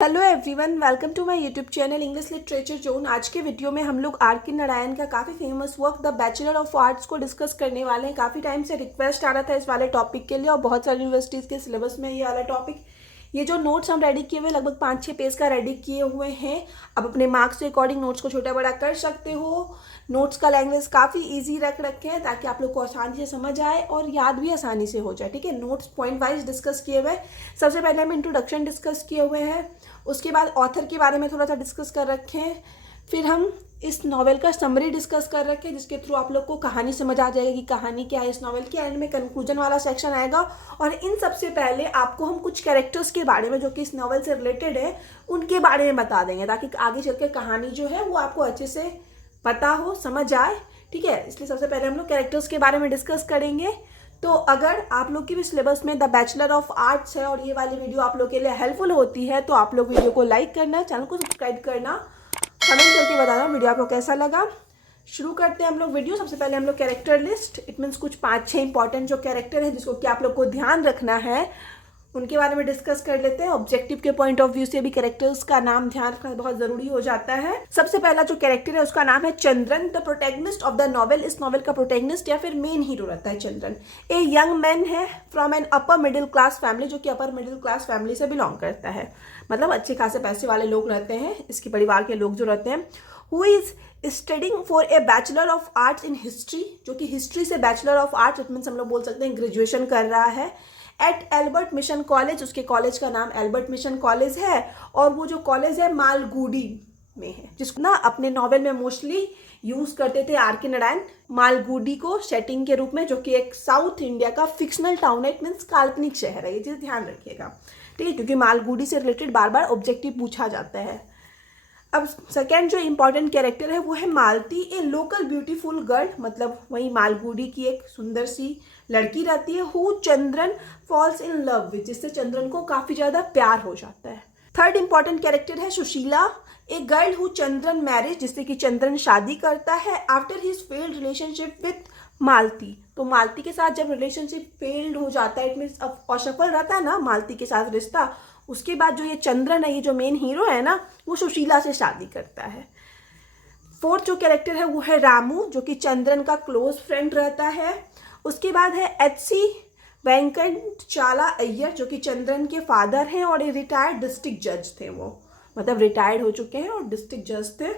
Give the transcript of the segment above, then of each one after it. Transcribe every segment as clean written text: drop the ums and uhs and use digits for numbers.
Hello everyone, welcome to my YouTube channel English literature zone. आज के video में हम लोग आर के नारायण का काफ़ी famous work the bachelor of arts को डिस्कस करने वाले हैं। काफ़ी टाइम से रिक्वेस्ट आ रहा था इस वाले टॉपिक के लिए और बहुत सारी यूनिवर्सिटीज़ के सिलेबस में ये वाला टॉपिक, ये जो नोट्स हम रेडी किए हुए लगभग 5-6 पेज का रेडी किए हुए हैं। अब अपने मार्क्स के अकॉर्डिंग नोट्स को छोटा बड़ा कर सकते हो। नोट्स का लैंग्वेज काफ़ी इजी रख रखे हैं ताकि आप लोग को आसानी से समझ आए और याद भी आसानी से हो जाए। ठीक है, नोट्स पॉइंट वाइज डिस्कस किए हुए। सबसे पहले हम इंट्रोडक्शन डिस्कस किए हुए हैं, उसके बाद ऑथर के बारे में थोड़ा सा डिस्कस कर रखे हैं, फिर हम इस नॉवेल का समरी डिस्कस कर रखे हैं जिसके थ्रू आप लोग को कहानी समझ आ जाएगी कि कहानी क्या है इस नॉवेल की। एंड में कंक्लूजन वाला सेक्शन आएगा और इन सबसे पहले आपको हम कुछ कैरेक्टर्स के बारे में जो कि इस नॉवेल से रिलेटेड है उनके बारे में बता देंगे ताकि आगे चल के कहानी जो है वो आपको अच्छे से पता हो, समझ आए। ठीक है, इसलिए सबसे पहले हम लोग कैरेक्टर्स के बारे में डिस्कस करेंगे। तो अगर आप लोग की भी सिलेबस में द बैचलर ऑफ आर्ट्स है और ये वाली वीडियो आप लोग के लिए हेल्पफुल होती है तो आप लोग वीडियो को लाइक करना, चैनल को सब्सक्राइब करना, कमेंट करके बताना वीडियो आपको कैसा लगा। शुरू करते हैं हम लोग वीडियो। सबसे पहले हम लोग कैरेक्टर लिस्ट, इट मीन्स कुछ 5-6 इंपॉर्टेंट जो कैरेक्टर है जिसको कि आप लोग को ध्यान रखना है उनके बारे में डिस्कस कर लेते हैं। ऑब्जेक्टिव के पॉइंट ऑफ व्यू से भी कैरेक्टर्स का नाम ध्यान रखना बहुत जरूरी हो जाता है। सबसे पहला जो कैरेक्टर है उसका नाम है Chandran, the protagonist of the novel. इस नॉवेल का प्रोटैगनिस्ट या फिर मेन हीरो रहता है चंद्रन। ए यंग मैन है from an upper middle class family, जो कि अपर मिडिल क्लास फैमिली से बिलोंग करता है, मतलब अच्छे खासे पैसे वाले लोग रहते हैं इसके परिवार के लोग जो रहते हैं। Who is studying for a bachelor of arts in history, जो कि हिस्ट्री से bachelor of arts it means हम लोग बोल सकते हैं ग्रेजुएशन कर रहा है एट एल्बर्ट मिशन कॉलेज। उसके कॉलेज का नाम एल्बर्ट मिशन कॉलेज है और वो जो कॉलेज है मालगुडी में है, जिसको ना अपने नॉवेल में मोस्टली यूज करते थे आर के नारायण मालगुडी को सेटिंग के रूप में, जो कि एक साउथ इंडिया का फिक्शनल टाउन है, इट मीन्स काल्पनिक शहर है। ये चीज़ ध्यान रखिएगा, ठीक है, क्योंकि मालगुडी से रिलेटेड बार बार ऑब्जेक्टिव पूछा जाता है। अब सेकेंड जो इंपॉर्टेंट कैरेक्टर है वो है मालती, ए लोकल ब्यूटीफुल गर्ल, मतलब वही मालगुडी की एक सुंदर सी लड़की रहती है। Who Chandran falls in love with, जिससे चंद्रन को काफी ज्यादा प्यार हो जाता है। थर्ड इंपॉर्टेंट कैरेक्टर है Sushila, a girl who Chandran marriage, जिससे कि चंद्रन शादी करता है after his failed relationship with Malathi. तो मालती के साथ जब रिलेशनशिप फेल्ड हो जाता है, इट मीन्स असफल रहता है ना मालती के साथ रिश्ता, उसके बाद जो ये चंद्रन है, ये जो मेन हीरो है ना, वो सुशीला से शादी करता है। फोर्थ जो कैरेक्टर है वो है रामू, जो कि चंद्रन का क्लोज फ्रेंड रहता है। उसके बाद है एच.सी. वेंकट चाला अय्यर, जो कि चंद्रन के फादर हैं और ये रिटायर्ड डिस्ट्रिक्ट जज थे, वो मतलब रिटायर्ड हो चुके हैं और डिस्ट्रिक्ट जज थे।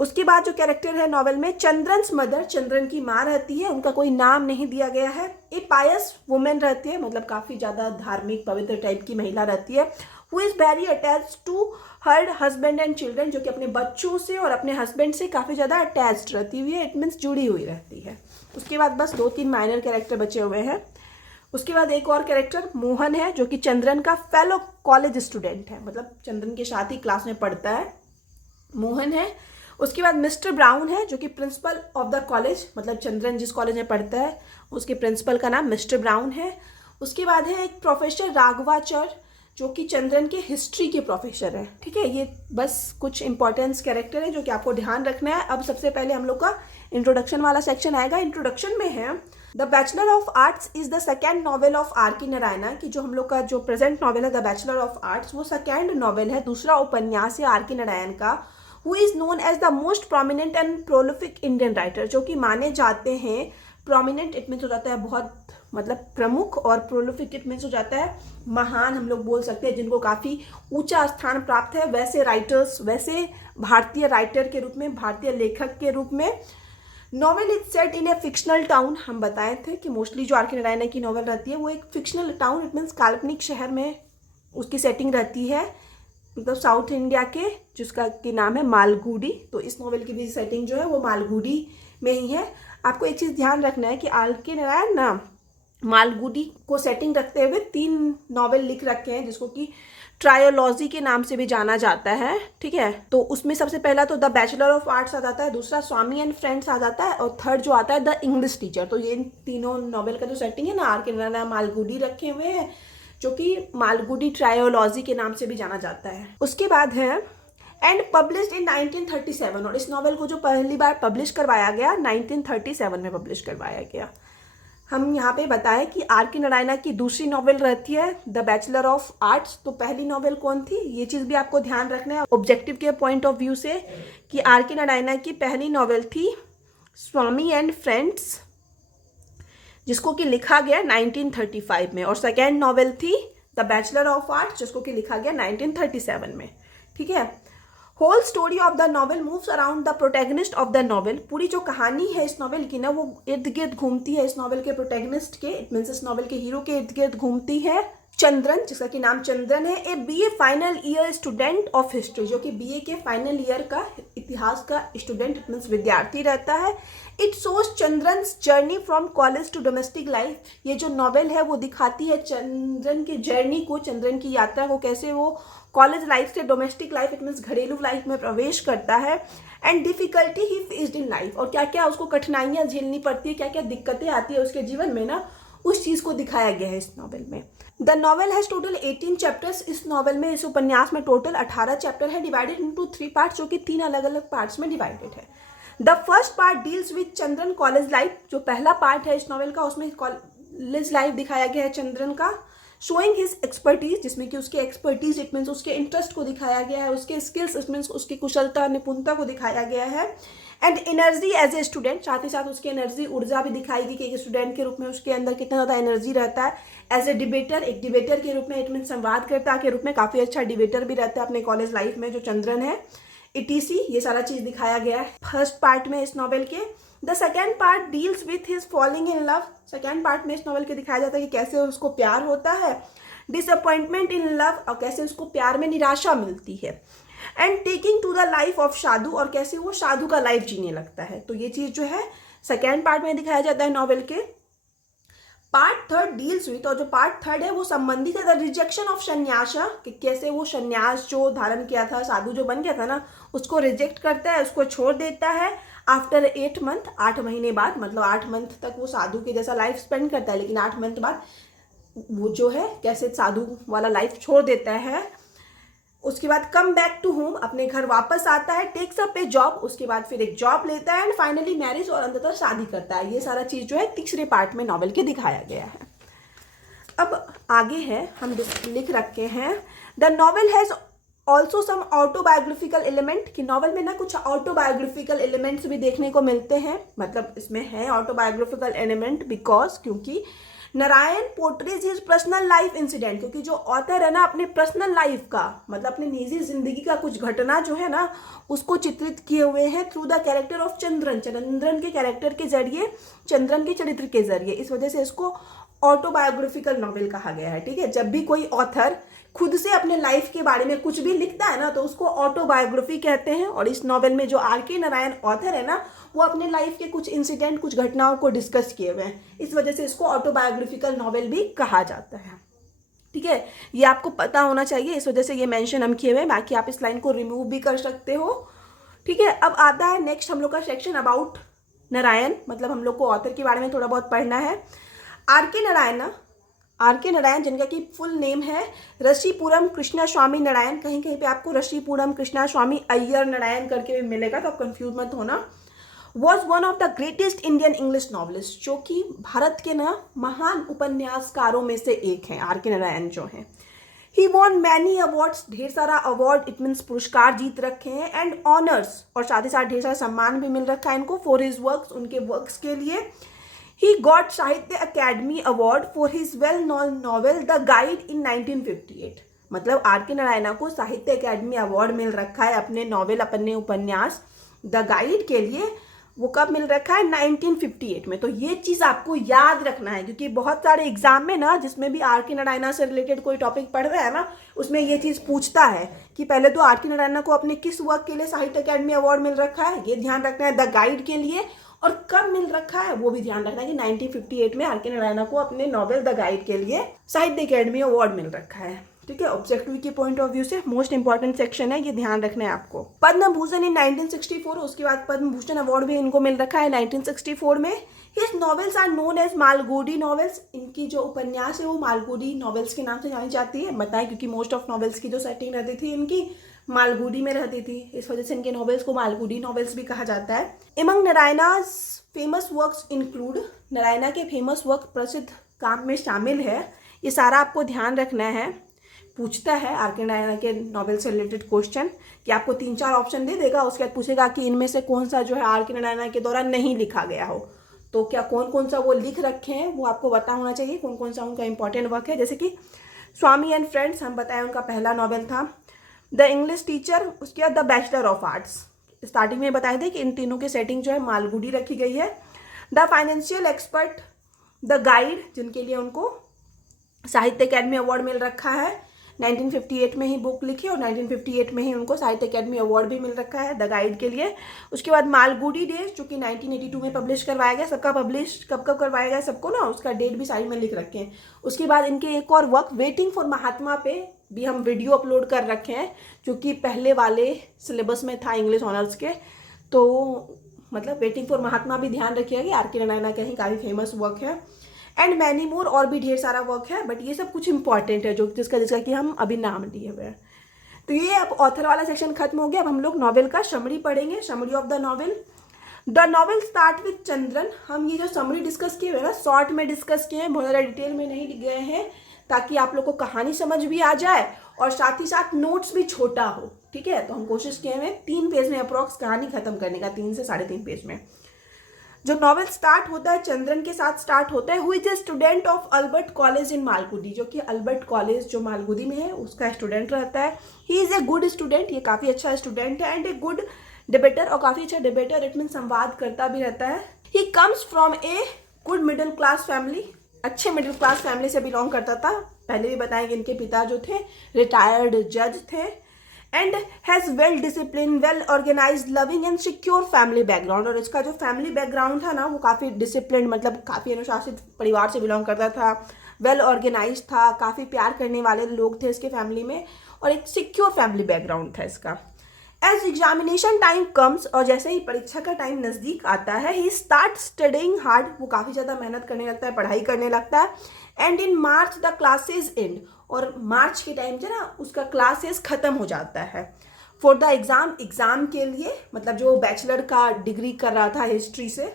उसके बाद जो कैरेक्टर है नॉवेल में चंद्रन्स मदर, चंद्रन की माँ रहती है, उनका कोई नाम नहीं दिया गया है। ए पायस वुमेन रहती है, मतलब काफ़ी ज़्यादा धार्मिक पवित्र टाइप की महिला रहती है। Who is very attached to her husband and children, जो कि अपने बच्चों से और अपने हस्बैंड से काफ़ी ज़्यादा अटैच्ड रहती हुई है, इट मीन्स जुड़ी हुई रहती है। उसके बाद बस 2-3 माइनर कैरेक्टर बचे हुए हैं। उसके बाद एक और कैरेक्टर मोहन है, जो कि चंद्रन का फेलो कॉलेज स्टूडेंट है, मतलब चंद्रन के साथ ही क्लास में पढ़ता है, मोहन है। उसके बाद मिस्टर ब्राउन है, जो कि प्रिंसिपल ऑफ द कॉलेज, मतलब चंद्रन जिस कॉलेज में पढ़ता है उसके प्रिंसिपल का नाम मिस्टर ब्राउन है। उसके बाद है एक प्रोफेसर राघवाचार्य, जो कि चंद्रन के हिस्ट्री के प्रोफेसर है। ठीक है, ये बस कुछ इंपॉर्टेंस कैरेक्टर है जो कि आपको ध्यान रखना है। अब सबसे पहले हम लोग का इंट्रोडक्शन वाला सेक्शन आएगा। इंट्रोडक्शन में है the bachelor of arts is the second novel of R K Narayan, की जो हम लोग का जो प्रेजेंट नॉवेल है द बैचलर ऑफ आर्ट्स, वो सेकेंड नॉवेल है, दूसरा उपन्यास है आर के नारायण का। Who is known as the most prominent and prolific Indian writer, जो कि माने जाते हैं, प्रोमिनेंट इट मीन्स हो जाता है बहुत मतलब प्रमुख, और प्रोलिफिक इट मीन्स हो जाता है महान, हम लोग बोल सकते हैं जिनको काफ़ी ऊंचा स्थान प्राप्त है, वैसे राइटर्स, वैसे भारतीय राइटर के रूप में, भारतीय लेखक के रूप में। Novel is set in A fictional town, हम बताए थे कि मोस्टली जो आर के नारायण की नॉवेल रहती है वो एक फिक्शनल टाउन इट मीन्स काल्पनिक शहर में उसकी सेटिंग रहती है, मतलब साउथ इंडिया के, जिसका की नाम है मालगुडी। तो इस नॉवेल की भी सेटिंग जो है वो मालगुडी में ही है। आपको एक चीज़ ध्यान रखना है कि आर के नारायण ना मालगुडी को सेटिंग रखते हुए 3 नॉवेल लिख रखे हैं जिसको कि ट्रायोलॉजी के नाम से भी जाना जाता है। ठीक है, तो उसमें सबसे पहला तो द बैचलर ऑफ आर्ट्स आ जाता है, दूसरा स्वामी एंड फ्रेंड्स आ जाता है, और थर्ड जो आता है द इंग्लिश टीचर। तो ये तीनों नॉवेल का जो सेटिंग है ना आर के नारायण मालगुडी रखे हुए हैं, जो कि मालगुडी ट्रायोलॉजी के नाम से भी जाना जाता है। उसके बाद है एंड पब्लिश्ड इन 1937, और इस नॉवेल को जो पहली बार पब्लिश करवाया गया 1937 में पब्लिश करवाया गया। हम यहाँ पे बताएं कि आर के नारायण की दूसरी नॉवेल रहती है द बैचलर ऑफ आर्ट्स। तो पहली नॉवेल कौन थी, ये चीज़ भी आपको ध्यान रखना है ऑब्जेक्टिव के पॉइंट ऑफ व्यू से, कि आर के नारायण की पहली नॉवेल थी स्वामी एंड फ्रेंड्स, जिसको कि लिखा गया 1935 में, और सेकेंड नॉवेल थी द बैचलर ऑफ आर्ट्स, जिसको कि लिखा गया 1937 में। ठीक है। Whole story of the novel moves around the protagonist of the novel. पूरी जो कहानी है इस नॉवेल की ना, वो इर्द गिर्द घूमती है इस नॉवेल के प्रोटैगनिस्ट के, इट मीन्स इस नॉवेल के हीरो के इर्द गिर्द घूमती है चंद्रन, जिसका कि नाम चंद्रन है, a BA final year student of history, जो कि बीए के फाइनल ईयर का इतिहास का स्टूडेंट, इट मीन्स विद्यार्थी रहता है। It shows Chandran's journey from college to domestic life. ये जो नॉवेल है वो दिखाती है चंद्रन की जर्नी को, चंद्रन की यात्रा को, कैसे वो कॉलेज लाइफ से डोमेस्टिक लाइफ, इट मीन्स घरेलू लाइफ में प्रवेश करता है, and difficulty he faced in life, और क्या क्या उसको कठिनाइयाँ झेलनी पड़ती है, क्या क्या दिक्कतें आती है उसके जीवन में ना, उस चीज़ को दिखाया गया है इस नॉवेल में। The novel has total 18 chapters. इस नॉवेल में, इस उपन्यास में टोटल 18 चैप्टर है, डिवाइडेड इनटू 3 पार्ट्स, जो कि 3 अलग अलग पार्ट्स में डिवाइडेड है। The first part deals with Chandran college life. जो पहला पार्ट है इस नॉवेल का, उसमें कॉलेज लाइफ दिखाया गया है चंद्रन का, शोइंग हिज एक्सपर्टीज, जिसमें कि उसके एक्सपर्टीज, इट मीन्स उसके इंटरेस्ट को दिखाया गया है, उसके स्किल्स, इट मीन्स उसकी कुशलता निपुणता को दिखाया गया है, and energy as a student, साथ ही साथ उसकी एनर्जी, ऊर्जा भी दिखाई गई कि एक स्टूडेंट के रूप में उसके अंदर कितना ज़्यादा एनर्जी रहता है, एज ए डिबेटर, एक डिबेटर के रूप में, इट मीन्स संवादकर्ता के रूप में काफ़ी अच्छा डिबेटर भी रहता है अपने कॉलेज लाइफ में जो चंद्रन है, इटीसी, ये सारा चीज़ दिखाया गया है फर्स्ट पार्ट में इस नॉवेल के। The second part deals with his falling in love. Second part में इस नॉवेल के दिखाया जाता है कि कैसे उसको प्यार होता है, डिसअपॉइंटमेंट इन लव, और कैसे उसको प्यार में निराशा मिलती है, and taking to the life of sadhu, और कैसे वो साधु का लाइफ जीने लगता है। तो ये चीज़ जो है सेकेंड पार्ट में दिखाया जाता है नॉवेल के। पार्ट थर्ड डील्स विथ, और जो पार्ट थर्ड है वो संबंधित है द रिजेक्शन ऑफ संन्यासा, कि कैसे वो संन्यास जो धारण किया था, साधु जो बन गया था ना, उसको रिजेक्ट करता है, उसको छोड़ देता है आफ्टर 8 मंथ, 8 महीने बाद, मतलब 8 मंथ तक वो साधु के जैसा लाइफ स्पेंड करता है, लेकिन 8 मंथ बाद वो जो है कैसे साधु वाला लाइफ छोड़ देता है। उसके बाद कम बैक टू होम, अपने घर वापस आता है, टेक्स अप ए जॉब, उसके बाद फिर एक जॉब लेता है, एंड फाइनली मैरिज, और अंततः शादी करता है। ये सारा चीज़ जो है तीसरे पार्ट में नॉवेल के दिखाया गया है। अब आगे है, हम लिख रखे हैं the novel has also some autobiographical element, कि नॉवेल में ना कुछ ऑटोबायोग्राफिकल एलिमेंट्स भी देखने को मिलते हैं, मतलब इसमें है ऑटोबायोग्राफिकल एलिमेंट, बिकॉज क्योंकि Narayan portrays his personal life incident, क्योंकि जो ऑथर है ना अपने पर्सनल लाइफ का, मतलब अपनी निजी जिंदगी का कुछ घटना जो है ना उसको चित्रित किए हुए हैं through the character of Chandran, Chandran के कैरेक्टर के जरिए, चंद्रन के चरित्र के जरिए, इस वजह से इसको ऑटोबायोग्राफिकल नॉवेल कहा गया है। ठीक है। जब भी कोई ऑथर खुद से अपने लाइफ के बारे में कुछ भी लिखता है ना तो उसको ऑटोबायोग्राफी कहते हैं, और इस नॉवेल में जो आर के नारायण ऑथर है ना वो अपने लाइफ के कुछ इंसिडेंट, कुछ घटनाओं को डिस्कस किए हुए हैं, इस वजह से इसको ऑटोबायोग्राफिकल नॉवेल भी कहा जाता है। ठीक है, ये आपको पता होना चाहिए, इस वजह से ये मेंशन हम किए हुए हैं, बाकी आप इस लाइन को रिमूव भी कर सकते हो। ठीक है। अब आता है नेक्स्ट हम लोग का सेक्शन अबाउट नारायण, मतलब हम लोग को ऑथर के बारे में थोड़ा बहुत पढ़ना है। आर के नारायण जिनका कि फुल नेम है ऋषिपुरम कृष्णा स्वामी नारायण, कहीं कहीं पे आपको ऋषिपुरम कृष्णा स्वामी अय्यर नारायण करके भी मिलेगा, तो आप कंफ्यूज मत होना। Was one of the greatest Indian English novelist, जो कि भारत के ना महान उपन्यासकारों में से एक हैं आर के नारायण जो हैं। ही वॉन मैनी अवार्ड्स, ढेर सारा अवार्ड, इट मीन्स पुरस्कार जीत रखे हैं, एंड ऑनर्स, और साथ ही साथ ढेर सारा सम्मान भी मिल रखा है इनको फॉर हिज वर्क्स, उनके वर्क्स के लिए। He got साहित्य academy award for his well known novel the guide इन 1958, मतलब आर के नारायण को साहित्य अकेडमी अवार्ड मिल रखा है अपने नॉवेल, अपने उपन्यास द गाइड के लिए। वो कब मिल रखा है? 1958 में। तो ये चीज़ आपको याद रखना है, क्योंकि बहुत सारे एग्जाम में ना जिसमें भी आर के नारायण से रिलेटेड कोई टॉपिक पढ़ रहा है ना उसमें ये चीज़ पूछता है कि पहले तो आर के नारायण को अपने किस वर्क के लिए साहित्य अकेडमी अवार्ड मिल रखा है, ये ध्यान रखना है, द गाइड के लिए, और कब मिल रखा है वो भी ध्यान रखना है कि 1958 में आर के नारायण को अपने नॉवेल द गाइड के लिए साहित्य अकेडमी अवार्ड मिल रखा है। ठीक है, ऑब्जेक्टिव के पॉइंट ऑफ व्यू से मोस्ट इंपॉर्टेंट सेक्शन है, ये ध्यान रखना है आपको। पद्म भूषण इन 1964, उसके बाद पद्म भूषण अवार्ड भी इनको मिल रखा है 1964 में। His novels are known as Malgudi novels, इनकी जो उपन्यास है वो मालगुडी नॉवेल्स के नाम से जानी जाती है। बताएं, क्योंकि मोस्ट ऑफ नॉवेल्स की जो सेटिंग रहती थी इनकी मालगुडी में रहती थी, इस वजह से इनके नॉवेल्स को मालगुडी नॉवेल्स भी कहा जाता है। Among Narayana's famous works include, Narayana के फेमस वर्क प्रसिद्ध काम में शामिल है। ये सारा आपको ध्यान रखना है। पूछता है आर के नारायणा के नॉवेल से रिलेटेड क्वेश्चन कि आपको 3-4 ऑप्शन दे देगा, उसके बाद पूछेगा कि इनमें से कौन सा जो है आर के नारायणा के द्वारा नहीं लिखा गया हो। तो क्या कौन कौन सा वो लिख रखे हैं वो आपको पता होना चाहिए, कौन कौन सा उनका इंपॉर्टेंट वर्क है। जैसे कि स्वामी एंड फ्रेंड्स हम बताएं उनका पहला नॉवेल था, द इंग्लिश टीचर, उसके बाद the bachelor of arts. Starting में बताए थे कि इन तीनों की सेटिंग जो है मालगुडी रखी गई है। The financial expert, the guide, जिनके लिए उनको साहित्य अकेडमी अवार्ड मिल रखा है, 1958 में ही बुक लिखी और 1958 में ही उनको साहित्य अकेडमी अवार्ड भी मिल रखा है द गाइड के लिए। उसके बाद मालगुडी डेज, जो कि 1982 में पब्लिश करवाया गया। सबका पब्लिश कब कब करवाया गया सबको ना, उसका डेट भी साइड में लिख रखे हैं। उसके बाद इनके एक और वर्क वेटिंग फॉर महात्मा पे भी हम वीडियो अपलोड कर रखे हैं, जो कि पहले वाले सिलेबस में था इंग्लिश ऑनर्स के। तो मतलब वेटिंग फॉर महात्मा भी ध्यान रखिएगा कि आर के नारायणा का ही काफ़ी फेमस वर्क है। एंड मैनी मोर, और भी ढेर सारा वर्क है, बट ये सब कुछ इंपॉर्टेंट है जो जिसका कि हम अभी नाम लिए हुए हैं। तो ये अब ऑथर वाला सेक्शन खत्म हो गया। अब हम लोग नॉवेल का समरी पढ़ेंगे, summary of the novel. The novel start with Chandran. हम ये जो समरी डिस्कस किए हुए ना, शॉर्ट में डिस्कस किए हैं, बहुत ज़्यादा डिटेल में नहीं गए हैं, ताकि आप लोग को कहानी समझ भी आ जाए और साथ ही साथ नोट्स भी छोटा हो। ठीक है, तो हम कोशिश किए हुए 3 पेज में अप्रॉक्स कहानी खत्म करने का, 3 से 3.5 पेज में। जो नॉवेल स्टार्ट होता है चंद्रन के साथ स्टार्ट होता है, who is a student of Albert college in Malgudi, जो कि अल्बर्ट कॉलेज जो मालगुडी में है उसका स्टूडेंट रहता है। He is a good student, ये काफ़ी अच्छा स्टूडेंट है, एंड ए गुड डिबेटर, और काफ़ी अच्छा डिबेटर, इट मीन संवाद करता भी रहता है। He comes from a good middle class family, अच्छे मिडिल क्लास फैमिली से बिलोंग करता था। पहले भी बताएं कि इनके पिता जो थे रिटायर्ड जज थे। And has well discipline, well organise, loving and secure family background, और इसका जो फैमिली बैकग्राउंड था ना वो काफ़ी डिसिप्लिन, मतलब काफ़ी अनुशासित परिवार से बिलोंग करता था, वेल ऑर्गेनाइज था, काफ़ी प्यार करने वाले लोग थे इसके फैमिली में, और एक सिक्योर फैमिली बैकग्राउंड था इसका। एज एग्जामिनेशन टाइम कम्स, और जैसे ही परीक्षा का टाइम नज़दीक आता है, ही स्टार्ट स्टडिंग हार्ड, वो काफ़ी ज़्यादा मेहनत करने लगता है, पढ़ाई करने लगता है। And in March the classes and, और मार्च के टाइम से ना उसका क्लासेस ख़त्म हो जाता है। फॉर द एग्ज़ाम के लिए, मतलब जो बैचलर का डिग्री कर रहा था हिस्ट्री से,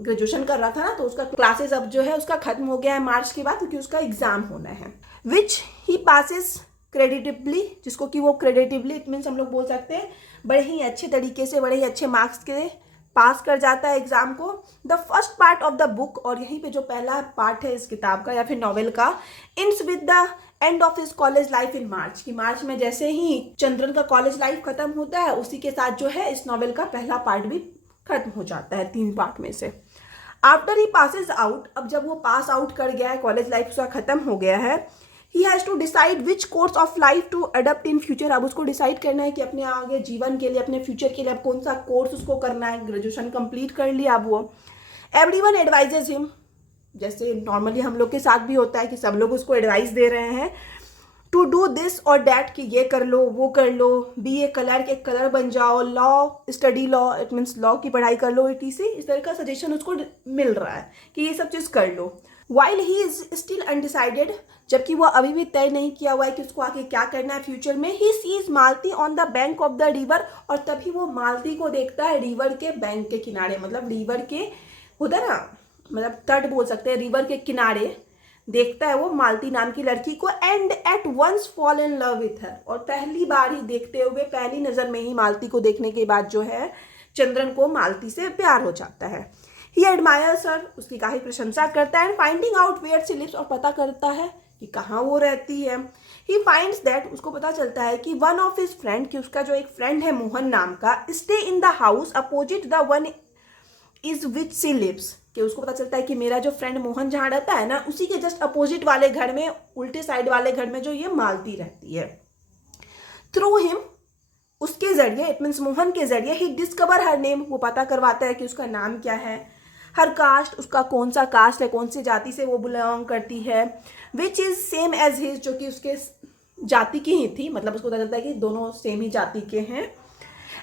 ग्रेजुएशन कर रहा था ना, तो उसका क्लासेस अब जो है उसका ख़त्म हो गया है मार्च के बाद, क्योंकि उसका एग्ज़ाम होना है। विच ही पासिस क्रेडिटिवली, जिसको कि वो क्रेडिटिवली, इट मीन्स हम लोग बोल सकते हैं बड़े ही अच्छे तरीके से, बड़े ही अच्छे मार्क्स के पास कर जाता है एग्जाम को। The first part of the book, और यहीं पे जो पहला पार्ट है इस किताब का या फिर नॉवेल का, ends with the end of his college life in March, कि मार्च में जैसे ही चंद्रन का कॉलेज लाइफ खत्म होता है, उसी के साथ जो है इस नॉवेल का पहला पार्ट भी खत्म हो जाता है 3 पार्ट में से। आफ्टर ही पासिस आउट, अब जब वो पास आउट कर गया है, कॉलेज लाइफ उसका खत्म हो गया है, he has to decide which course of life to adopt in future. अब उसको डिसाइड करना है कि अपने आगे जीवन के लिए, अपने फ्यूचर के लिए अब कौन सा कोर्स उसको करना है। ग्रेजुएशन कंप्लीट कर लिया अब वो। एवरीवन एडवाइजेज हिम, जैसे नॉर्मली हम लोग के साथ भी होता है कि सब लोग उसको एडवाइस दे रहे हैं, टू डू दिस और डैट, कि ये कर लो, वो कर लो, बी ए कलर, के कलर बन जाओ, law study law, it means law की पढ़ाई कर लो, इस तरह का सजेशन उसको मिल रहा है कि ये सब चीज़ कर लो। While he is still undecided, जबकि वो अभी भी तय नहीं किया हुआ है कि उसको आगे क्या करना है फ्यूचर में। He sees Malati on the bank of the river, और तभी वो मालती को देखता है रिवर के बैंक के किनारे, मतलब रिवर के होता है ना, मतलब तट बोल सकते हैं, रिवर के किनारे देखता है वो मालती नाम की लड़की को। And at once fall in love with her, और पहली बार ही देखते हुए, पहली नज़र में ही मालती को देखने के बाद जो है चंद्रन को मालती से प्यार हो जाता है। ही एडमायर्स हर, उसकी काफ़ी प्रशंसा करता है। And finding out where she lives, और पता करता है कि कहाँ वो रहती है। ही फाइंड्स दैट, उसको पता चलता है कि वन ऑफ हिज फ्रेंड, कि उसका जो एक फ्रेंड है मोहन नाम का, stay in the house opposite the one is which she lives, कि उसको पता चलता है कि मेरा जो फ्रेंड मोहन जहाँ रहता है ना, उसी के जस्ट अपोजिट वाले घर में, उल्टे साइड वाले घर में जो ये मालती रहती है। थ्रू हिम, उसके जरिए, इट मीन्स मोहन के जरिए, ही डिस्कवर हर नेम, वो पता करवाता है कि उसका नाम क्या है। हर कास्ट, उसका कौन सा कास्ट है, कौन सी जाति से वो बिलोंग करती है। Which is same as his, जो कि उसके जाति की ही थी, मतलब उसको पता चलता है कि दोनों सेम ही जाति के हैं।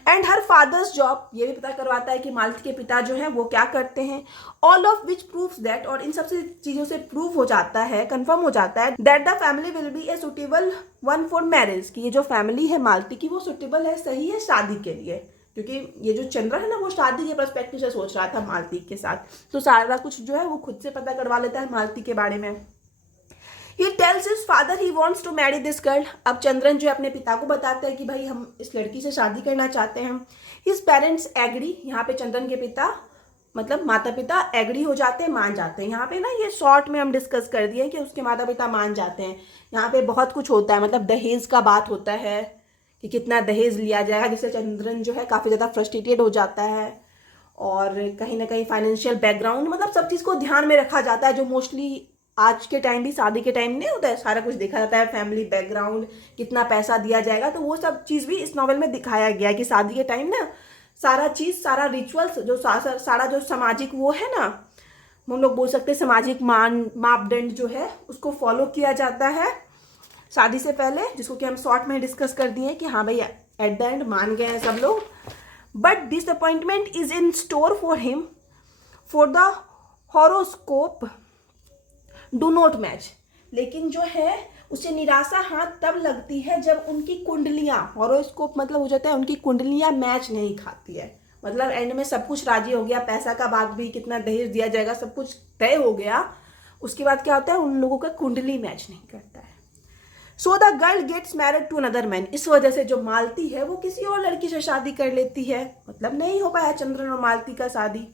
एंड हर फादर्स जॉब, ये भी पता करवाता है कि मालती के पिता जो हैं वो क्या करते हैं। All of which proves that, और इन सबसे चीज़ों से प्रूव हो जाता है, कंफर्म हो जाता है that the family will be a suitable one for marriage, कि ये जो फैमिली है मालती की वो सुटेबल है, सही है शादी के लिए। क्योंकि ये जो चंद्र है ना वो शादी के पर्सपेक्टिव से सोच रहा था मालती के साथ, तो सारा कुछ जो है वो खुद से पता करवा लेता है मालती के बारे में। He tells his father he wants to marry this girl. अब चंद्रन जो है अपने पिता को बताता है कि भाई हम इस लड़की से शादी करना चाहते हैं। His parents agree, यहाँ पे चंद्रन के पिता मतलब माता पिता एग्री हो जाते हैं, मान जाते हैं। यहाँ पे ना ये शॉर्ट में हम डिस्कस कर दिए कि उसके माता पिता मान जाते हैं। यहाँ पे बहुत कुछ होता है, मतलब दहेज का बात होता है कि कितना दहेज लिया जाएगा, जिससे चंद्रन जो है काफ़ी ज़्यादा फ्रस्ट्रेटेड हो जाता है। और कहीं ना कहीं फाइनेंशियल बैकग्राउंड, मतलब सब चीज़ को ध्यान में रखा जाता है, जो मोस्टली आज के टाइम भी शादी के टाइम नहीं होता है, सारा कुछ देखा जाता है, फैमिली बैकग्राउंड, कितना पैसा दिया जाएगा। तो वो सब चीज़ भी इस नॉवेल में दिखाया गया है कि शादी के टाइम ना सारा चीज़, सारा रिचुअल्स जो सारा जो सामाजिक वो है ना, हम लोग बोल सकते हैं सामाजिक मापदंड जो है उसको फॉलो किया जाता है शादी से पहले, जिसको कि हम शॉर्ट में डिस्कस कर दिए कि हाँ भाई एट द एंड मान गए हैं सब लोग। But disappointment is in store for him, for the horoscope do not match. लेकिन जो है उसे निराशा हाथ तब लगती है जब उनकी कुंडलियां, हॉरोस्कोप मतलब हो जाता है उनकी कुंडलियां मैच नहीं खाती है। मतलब एंड में सब कुछ राजी हो गया, पैसा का बात भी, कितना दहेज दिया जाएगा, सब कुछ तय हो गया, उसके बाद क्या होता है उन लोगों का कुंडली मैच नहीं करता है। So the girl gets married to another man, इस वजह से जो मालती है वो किसी और लड़की से शादी कर लेती है, मतलब नहीं हो पाया चंद्रन और मालती का शादी।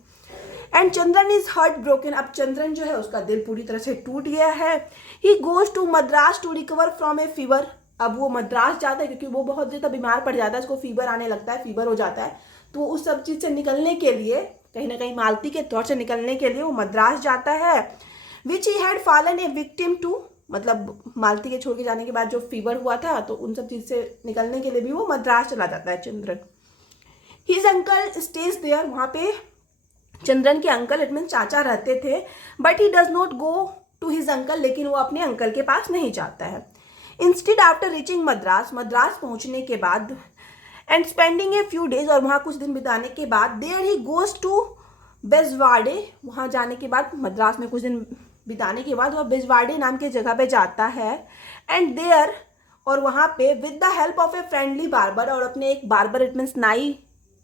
And Chandran is heart broken, अब चंद्रन जो है उसका दिल पूरी तरह से टूट गया है। He goes to Madras to recover from a fever, अब वो मद्रास जाता है क्योंकि वो बहुत ज़्यादा बीमार पड़ जाता है, उसको फीवर आने लगता है, फीवर हो जाता है। तो उस सब चीज़ से निकलने के लिए, कहीं ना कहीं मालती के तौर से निकलने के लिए वो मद्रास जाता है। Which he had fallen a victim to, मतलब मालती के छोड़ के जाने के बाद जो फीवर हुआ था, तो उन सब चीज़ से निकलने के लिए भी वो मद्रास चला जाता है Chandran. His uncle stays there, वहाँ पे चंद्रन के अंकल इट मीन चाचा रहते थे। But he does not go to his uncle, लेकिन वो अपने अंकल के पास नहीं जाता है। Instead after reaching Madras, Madras पहुंचने के बाद and spending a few days, और वहाँ कुछ दिन बिताने के बाद, there he goes to Bezwada, वहाँ जाने के बाद मद्रास में कुछ दिन बिताने के बाद वह बेजवाड़े नाम की जगह पे जाता है। एंड देयर, और वहाँ पे with the help of a friendly barber, और अपने एक बार्बर इट मीन्स नाई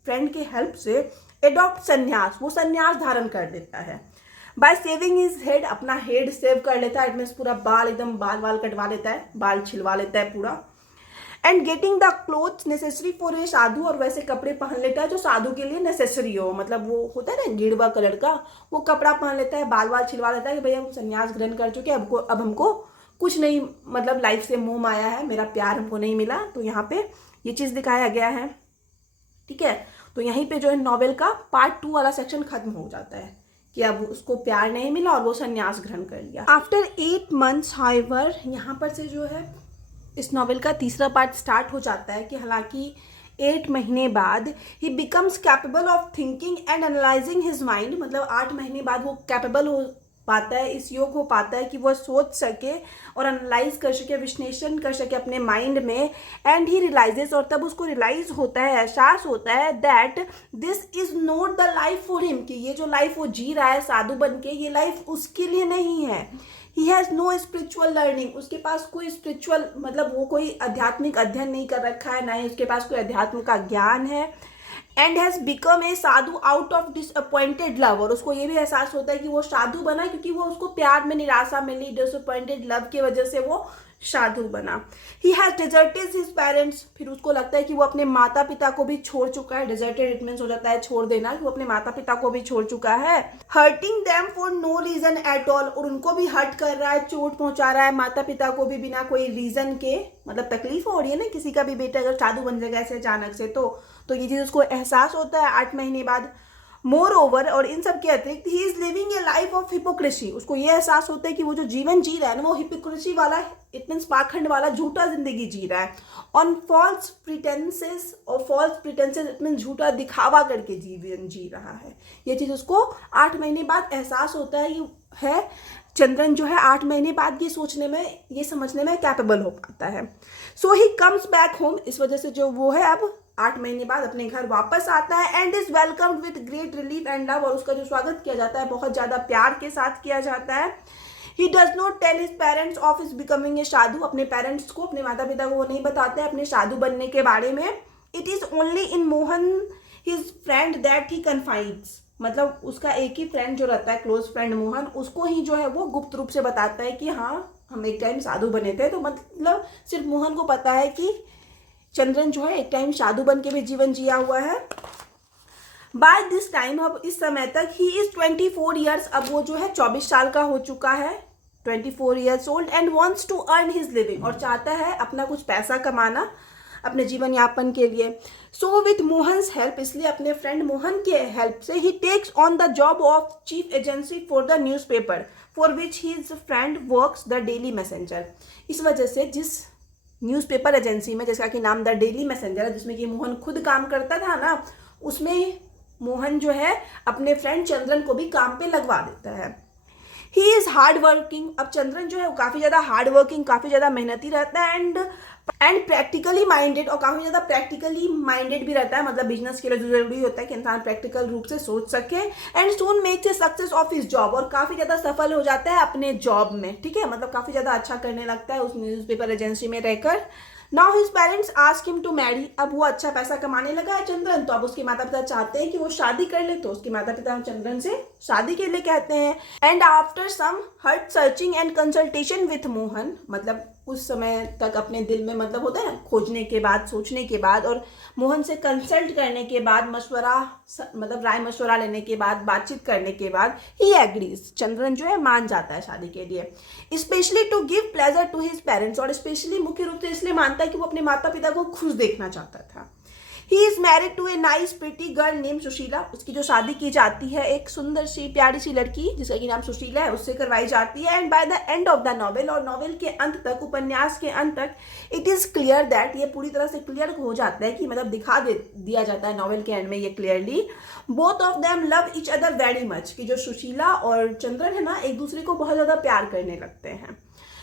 फ्रेंड के हेल्प से एडॉप्ट संन्यास, वो संन्यास धारण कर लेता है। बाय सेविंग हिज हेड, अपना हेड सेव कर लेता है, इट मीन्स पूरा बाल एकदम बाल कटवा लेता है, बाल छिलवा लेता है पूरा। And getting the clothes necessary for a sadhu, और वैसे कपड़े पहन लेता है जो साधु के लिए नेसेसरी हो, मतलब वो होता है ना गिड़वा कलर का, वो कपड़ा पहन लेता है, बाल छिलवा लेता है कि भैया हम संन्यास ग्रहण कर चुके हैं, अब हमको कुछ नहीं, मतलब लाइफ से मोह माया है, मेरा प्यार हमको नहीं मिला। तो यहाँ पे ये चीज़ दिखाया गया है, ठीक है। तो यहीं पे जो है नॉवेल का पार्ट 2 वाला सेक्शन खत्म हो जाता है कि अब उसको प्यार नहीं मिला और वो संन्यास ग्रहण कर लिया। आफ्टर 8 months हाउएवर, यहाँ पर से जो है इस नॉवेल का तीसरा पार्ट स्टार्ट हो जाता है कि हालांकि 8 महीने बाद ही becomes capable of thinking and analysing his mind, मतलब 8 महीने बाद वो कैपेबल हो पाता है, इस योग हो पाता है कि वह सोच सके और एनालाइज कर सके, विश्लेषण कर सके अपने माइंड में। एंड ही रियलाइजेस, और तब उसको रियलाइज होता है, एहसास होता है that this is not the life for him, कि ये जो लाइफ वो जी रहा है साधु बन के, ये लाइफ उसके लिए नहीं है। He has know spiritual learning, उसके पास कोई स्पिरिचुअल, मतलब वो कोई आध्यात्मिक अध्ययन नहीं कर रखा है, ना ही उसके पास कोई अध्यात्म का ज्ञान है। And has become a Sadhu out of disappointed love, और उसको ये भी एहसास होता है कि वो साधु बना क्योंकि वो उसको प्यार में निराशा मिली, डिसअपॉइंटेड लव की वजह से वो साधु बना। He has deserted his parents, फिर उसको लगता है कि वो अपने माता पिता को भी छोड़ चुका है। डिजर्टेड इट मीन्स हो जाता है छोड़ देना, कि वो अपने माता पिता को भी छोड़ चुका है। Hurting them for no reason at all, और उनको भी हर्ट कर रहा है, चोट पहुंचा रहा है माता पिता को भी बिना कोई रीजन के, मतलब तकलीफ हो रही है ना किसी का भी बेटा अगर साधु बन जाएगा ऐसे अचानक से, तो ये चीज़ उसको एहसास होता है 8 महीने बाद। मोर ओवर, और इन सब के अतिरिक्त he is living A life of hypocrisy, उसको ये एहसास होता है कि वो जो जीवन जी रहा है ना वो हिपोक्रेसी वाला, इट मीन्स पाखंड वाला झूठा जिंदगी जी रहा है। ऑन फॉल्स प्रिटेंसेस, और फॉल्स प्रिटेंसेस इट मीन्स झूठा दिखावा करके जीवन जी रहा है। ये चीज़ उसको 8 महीने बाद एहसास होता है चंद्रन जो है 8 महीने बाद ये सोचने में, ये समझने में कैपेबल हो पाता है। सो ही कम्स बैक होम, इस वजह से जो वो है अब 8 महीने बाद अपने घर वापस आता है and is welcomed with great relief and love, और उसका जो स्वागत किया जाता है बहुत ज़्यादा प्यार के साथ किया जाता है। He does not tell his parents of his becoming a sadhu, अपने पेरेंट्स को, अपने माता पिता को वो नहीं बताते अपने साधु बनने के बारे में। It is only in Mohan his friend that he confides, मतलब उसका एक ही फ्रेंड जो रहता है, क्लोज फ्रेंड मोहन, उसको ही जो है वो गुप्त रूप से बताता है कि हाँ हम एक टाइम साधु बने थे। तो मतलब सिर्फ मोहन को पता है कि चंद्रन जो है एक टाइम साधु बन के भी जीवन जिया हुआ है। बाय दिस टाइम, अब इस समय तक, ही इज 24 ईयर्स, अब वो जो है 24 साल का हो चुका है, 24 years old, and wants to earn his living, और चाहता है अपना कुछ पैसा कमाना अपने जीवन यापन के लिए। सो विथ मोहन्स हेल्प, इसलिए अपने फ्रेंड मोहन के हेल्प से he takes on the job of chief agency for the newspaper for which his friend works the Daily Messenger. इस वजह से जिस न्यूज़पेपर एजेंसी में, जिसका कि नाम द डेली मैसेंजर है, जिसमें कि मोहन खुद काम करता था ना, उसमें मोहन जो है अपने फ्रेंड चंद्रन को भी काम पे लगवा देता है। ही इज़ हार्ड वर्किंग, अब चंद्रन जो है वो काफ़ी ज़्यादा हार्ड वर्किंग, काफ़ी ज़्यादा मेहनती रहता है एंड प्रैक्टिकली माइंडेड, और काफ़ी ज़्यादा प्रैक्टिकली माइंडेड भी रहता है, मतलब बिजनेस के लिए जरूरी होता है कि इंसान प्रैक्टिकल रूप से सोच सके। And soon makes a success of his job, और काफ़ी ज़्यादा सफल हो जाता है अपने जॉब में, ठीक है, मतलब काफ़ी ज़्यादा अच्छा करने लगता है उस न्यूज़पेपर एजेंसी में रहकर। Now his parents ask him to marry, अब वो अच्छा पैसा कमाने लगा है चंद्रन, तो अब उसके माता पिता चाहते हैं कि वो शादी कर ले, तो उसके माता पिता चंद्रन से शादी के लिए कहते हैं। And after some heart searching and consultation with Mohan, मतलब उस समय तक अपने दिल में, मतलब होता है ना, खोजने के बाद, सोचने के बाद, और मोहन से कंसल्ट करने के बाद, मशवरा, मतलब राय मशवरा लेने के बाद, बातचीत करने के बाद, ही एग्रीज, चंद्रन जो है मान जाता है शादी के लिए। Specially to give pleasure to his parents, और स्पेशली मुख्य रूप से इसलिए मानता है कि वो अपने माता पिता को खुश देखना चाहता था। He is married to a nice pretty girl name Sushila, उसकी जो शादी की जाती है एक सुंदर सी प्यारी सी लड़की जिसका कि नाम सुशीला है, उससे करवाई जाती है। And by the end of the novel, और नॉवेल के अंत तक, उपन्यास के अंत तक, इट इज क्लियर दैट, ये पूरी तरह से क्लियर हो जाता है कि, मतलब दिखा दिया जाता है नॉवेल के एंड में ये clearly, both of them love each other very much, कि जो सुशीला और चंद्रन है ना, एक दूसरे को बहुत ज़्यादा प्यार करने लगते हैं।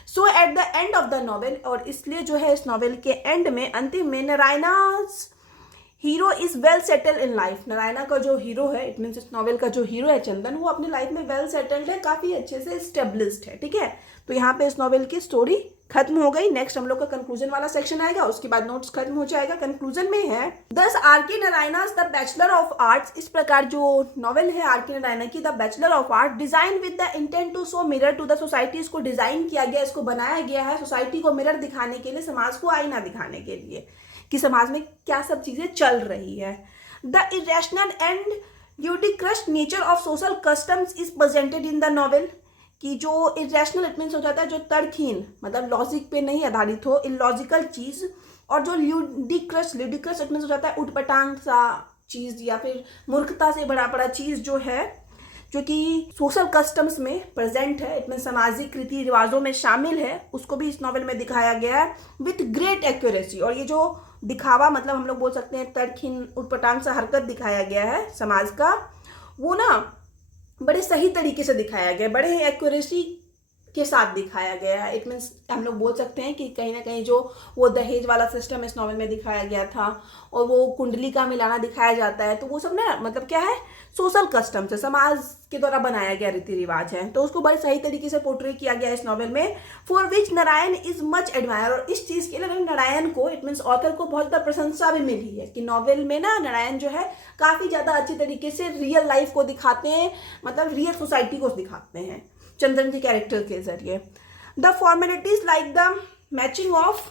So at the end of the novel, और इसलिए जो है इस नॉवेल के एंड में, अंतिम में, Narayana's hero is well settle in life, Narayana का जो हीरो है, इट मीन्स इस नॉवेल का जो हीरो है चंदन, वो अपनी लाइफ में वेल सेटल्ड है, काफ़ी अच्छे से स्टेब्लिश्ड है, ठीक है। तो यहाँ पे इस नॉवेल की स्टोरी खत्म हो गई। नेक्स्ट हम लोग का कंक्लूजन वाला सेक्शन आएगा, उसके बाद नोट्स खत्म हो जाएगा। कंक्लूजन में है, thus R K. Narayana's the bachelor of Arts, इस प्रकार जो नॉवेल है आर.के. नारायणा की the bachelor of Art, design with the intent to show mirror to the society, इसको डिजाइन किया गया, इसको बनाया गया है सोसाइटी को मिरर दिखाने के लिए, समाज को आईना दिखाने के लिए कि समाज में क्या सब चीजें चल रही है। The irrational and ludicrous nature of social customs is presented in the novel, कि जो इरेशनल, इट मीन्स हो जाता है जो तर्कहीन, मतलब लॉजिक पे नहीं आधारित हो, इलॉजिकल चीज, और जो ल्यूडिक्रस इट मीन्स हो जाता है उटपटांग सा चीज, या फिर मूर्खता से बड़ा बड़ा चीज जो है, जो कि सोशल कस्टम्स में प्रेजेंट है, इट मीन सामाजिक रीति रिवाजों में शामिल है, उसको भी इस नॉवेल में दिखाया गया है विथ ग्रेट एक्यूरेसी। और ये जो दिखावा, मतलब हम लोग बोल सकते हैं तर्कहीन उटपटांग सा हरकत दिखाया गया है समाज का, वो ना बड़े सही तरीके से दिखाया गया, बड़े ही एक्यूरेसी के साथ दिखाया गया है। इट मीन्स हम लोग बोल सकते हैं कि कहीं ना कहीं जो वो दहेज वाला सिस्टम इस नॉवेल में दिखाया गया था, और वो कुंडली का मिलाना दिखाया जाता है, तो वो सब ना, मतलब क्या है, सोशल कस्टम से, समाज के द्वारा बनाया गया रीति रिवाज है, तो उसको बड़े सही तरीके से पोर्ट्रे किया गया इस नॉवेल में। For which Narayan is much admire, और इस चीज़ के लिए नारायण को, इट मीन्स ऑथर को, बहुत ज़्यादा प्रशंसा भी मिली है कि नॉवेल में ना नारायण जो है काफ़ी ज़्यादा अच्छी तरीके से रियल लाइफ को दिखाते हैं, मतलब रियल सोसाइटी को दिखाते हैं चंद्रन के कैरेक्टर के जरिए। The formalities like the matching of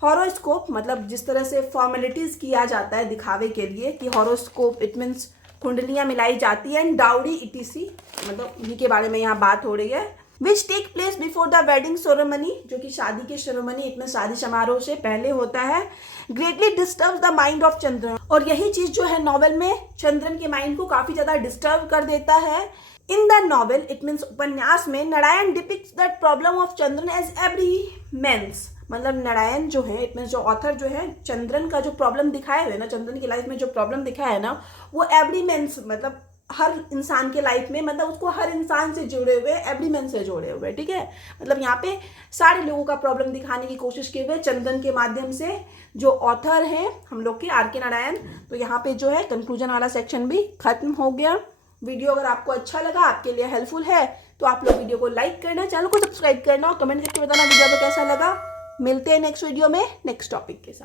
horoscope, मतलब जिस तरह से फॉर्मेलिटीज किया जाता है दिखावे के लिए कि हॉरोस्कोप, इट मीन्स कुंडलियां मिलाई जाती है, एंड डाउरी इटीसी, मतलब इन्हीं के बारे में यहाँ बात हो रही है। Which take place before the wedding ceremony, जो कि शादी के सेरेमनी, इट मीन्स शादी समारोह से पहले होता है, greatly disturb the mind of Chandran, और यही चीज जो है नॉवेल में चंद्रन के माइंड को काफी ज्यादा डिस्टर्ब कर देता है। In the novel, it means उपन्यास में, Narayan depicts that problem of Chandran as every man's, मतलब नारायण जो है, इट मीन्स जो ऑथर जो है, चंद्रन का जो प्रॉब्लम दिखाया है ना, चंद्रन की लाइफ में जो प्रॉब्लम दिखाया है ना, वो एवरी मेंस, मतलब हर इंसान के लाइफ में, मतलब उसको हर इंसान से जुड़े हुए, एवरीमैन से जुड़े हुए, ठीक है। मतलब यहाँ पे सारे लोगों का प्रॉब्लम दिखाने की कोशिश की हुई चंदन के माध्यम से, जो ऑथर हैं हम लोग के R.K. नारायण। तो यहाँ पे जो है कंक्लूजन वाला सेक्शन भी खत्म हो गया। वीडियो अगर आपको अच्छा लगा, आपके लिए हेल्पफुल है, तो आप लोग वीडियो को लाइक करना, चैनल को सब्सक्राइब करना और कमेंट करके बताना वीडियो को कैसा लगा। मिलते हैं नेक्स्ट वीडियो में नेक्स्ट टॉपिक के साथ।